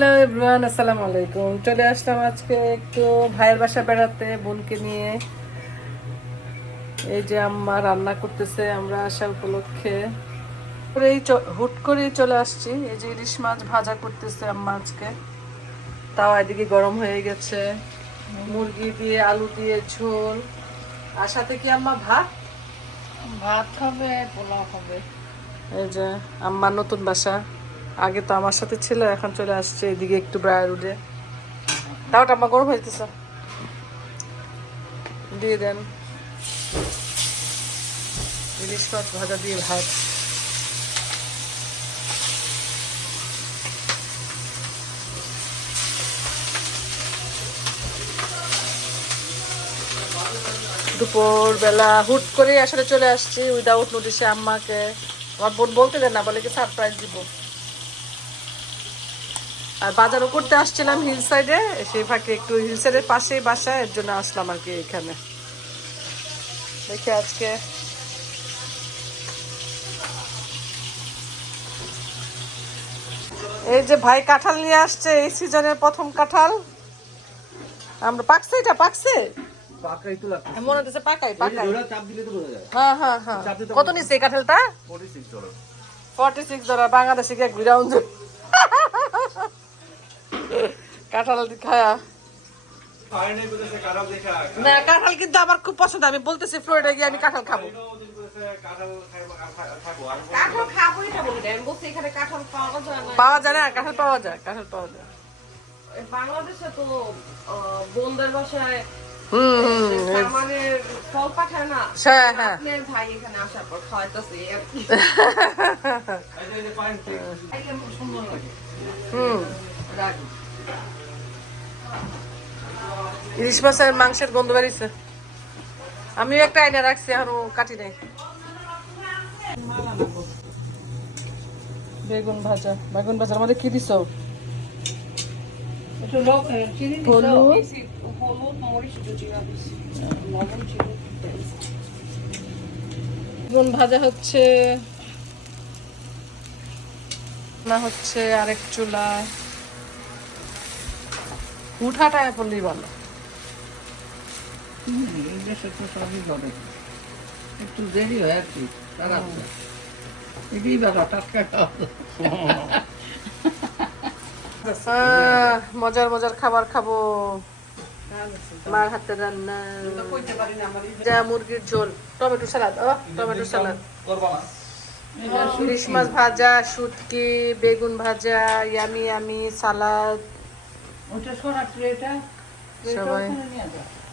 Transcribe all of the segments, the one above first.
Hello everyone আসসালামু আলাইকুম। চলে আসলাম আজকে একটু ভাইয়ের বাসা বেড়াতে বোনকে নিয়ে। এই যে আম্মা রান্না করতেছে আমরা আসা উপলক্ষে। করেই হুট করেই চলে আসছি। এই যে ইলিশ মাছ ভাজা করতেছে আম্মা আজকে। তাও এদিকে গরম হয়ে গেছে। মুরগি দিয়ে আলু দিয়ে ঝোল। আর সাথে কি আম্মা ভাত? ভাত খাবে পোলাও খাবে এই যে আম্মার নতুন বাসা। আগে তো আমার সাথে ছিল, এখন চলে আসছে এদিকে একটু ব্রায়ার উঠে তাও আম্মা, গরম হইতেছে। দিয়ে দেন। ইলিশ মাছ ভাজা দিয়ে ভাত। দুপুর বেলা হুট করে আসলে চলে আসছি উইদাউট নোটিসে আম্মাকে। আমার বোন বলতে দেন না, বলে কি সারপ্রাইজ দিব। আর বাজারও করতে আসছিলাম হিল সাইডে সেই ফাঁকে একটু হিল সাইডের পাশেই বাসা এর জন্য আসলাম আর কি এখানে। দেখি আজকে। এই যে ভাই কাঁঠাল নিয়ে আসছে এই সিজনের প্রথম কাঁঠাল। আমরা পাকছে এটা পাকছে? মনে হচ্ছে পাকাই পাকাই। হ্যাঁ হ্যাঁ হ্যাঁ। কত নিচ্ছে এই কাঁঠালটা? ফর্টি সিক্স ডলার বাংলাদেশে গিয়ে ঘুরাউন কাঁঠাল খায়া। না কাঁঠাল কিন্তু আমার খুব পছন্দ। আমি বলতেছি ফ্লোরিডা গিয়ে আমি কাঁঠাল খাব। কাঁঠাল খাব আর কাঁঠাল খাবোই না বলছি এখানে কাঁঠাল পাওয়া যায় না। পাওয়া যায় না কাঁঠাল পাওয়া যায় কাঁঠাল পাওয়া যায়। বাংলাদেশে তো আহ, বোনদের বাসায় হুম হুম সামানের ফল পাঠায় না হ্যাঁ হ্যাঁ। ভাই এখানে আসার পর খাওয়াইতেছে হুম। রাখ। ইলিশ মাছের মাংসের গন্ধ বেরিয়েছে। আমিও একটা আইনা রাখছি এখনও কাটি নাই। বেগুন ভাজা বেগুন ভাজার মধ্যে কি দিছো। বেগুন ভাজা হচ্ছে না হচ্ছে আরেক চুলা উঠাটা পড়লেই ভালো। এই দেশে তো সবই ঘরে। একটু দেরি হয় আর কি তাড়াতাড়ি। এটাই ব্যাপার টাটকা মজার মজার খাবার খাব। মার হাতে রান্না। যা মুরগির ঝোল টমেটো সালাদ ও টমেটো সালাদ। ইলিশ মাছ ভাজা শুটকি বেগুন ভাজা ইয়ামি ইয়ামি সালাদ। সবাই।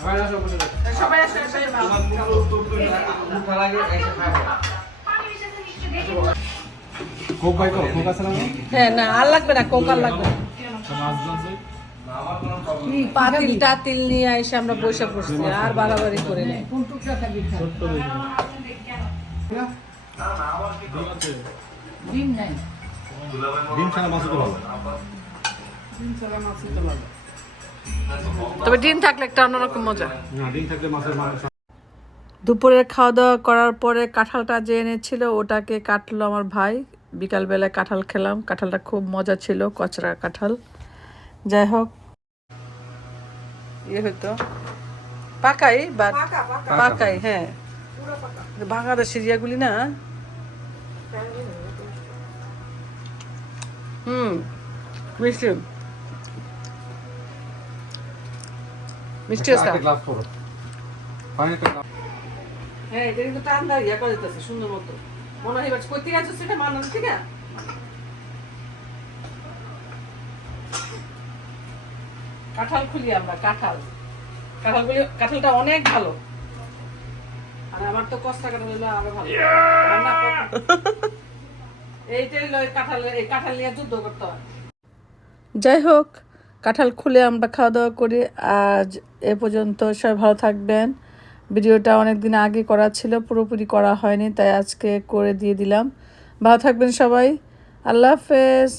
সবাই আসো কোক ভাই কোক আছে না হ্যাঁ না আর লাগবে না কোক আর লাগবে না। আমার কোনো পাতিল টাতিল নিয়ে এসে আমরা বসে পড়ছি আর বাড়াবাড়ি করে নেই। ডিম নাই। ডিম ছাড়া মাছ তো ভালো। ডিম ছাড়া মাছই তো ভালো। তবে ডিম থাকলে একটা অন্যরকম মজা। না ডিম থাকলে মাছের মাংস দুপুরের খাওয়া দাওয়া করার পরে কাঁঠালটা যে এনেছিল ওটাকে কাটলো আমার ভাই। বিকালবেলায় কাঁঠাল খেলাম। কাঁঠালটা খুব মজা ছিল কচরা কাঁঠাল। যাই হোক। ইয়ে হইতো। পাকাই বা পাকা পাকা। পাকাই হ্যাঁ। পুরো পাকা। বাংলাদেশের ইয়েগুলি না? হুম মিষ্টি। মিষ্টি আছে হ্যাঁ এটা কিন্তু ঠান্ডা ইয়া করে দিতেছে সুন্দর মতো। মনে হয় এবার কই থেকে আছো সেটা মানান ঠিক আছে? কাঁঠাল খুলি আমরা কাঁঠাল। কাঁঠাল গুলি কাঁঠালটা অনেক ভালো। আর আমার তো কষ্টা কাঁঠাল হইল আরও ভালো। এইটাই লয় কাঁঠাল এই কাঁঠাল নিয়ে যুদ্ধ করতে হয়। যাই হোক কাঁঠাল খুলে আমরা খাওয়া দাওয়া করি। আজ এ পর্যন্ত সবাই ভালো থাকবেন। ভিডিওটা অনেক দিন আগে করা ছিল, পুরোপুরি করা হয়নি, তাই আজকে করে দিয়ে দিলাম। ভালো থাকবেন সবাই। আল্লাহ হাফেজ।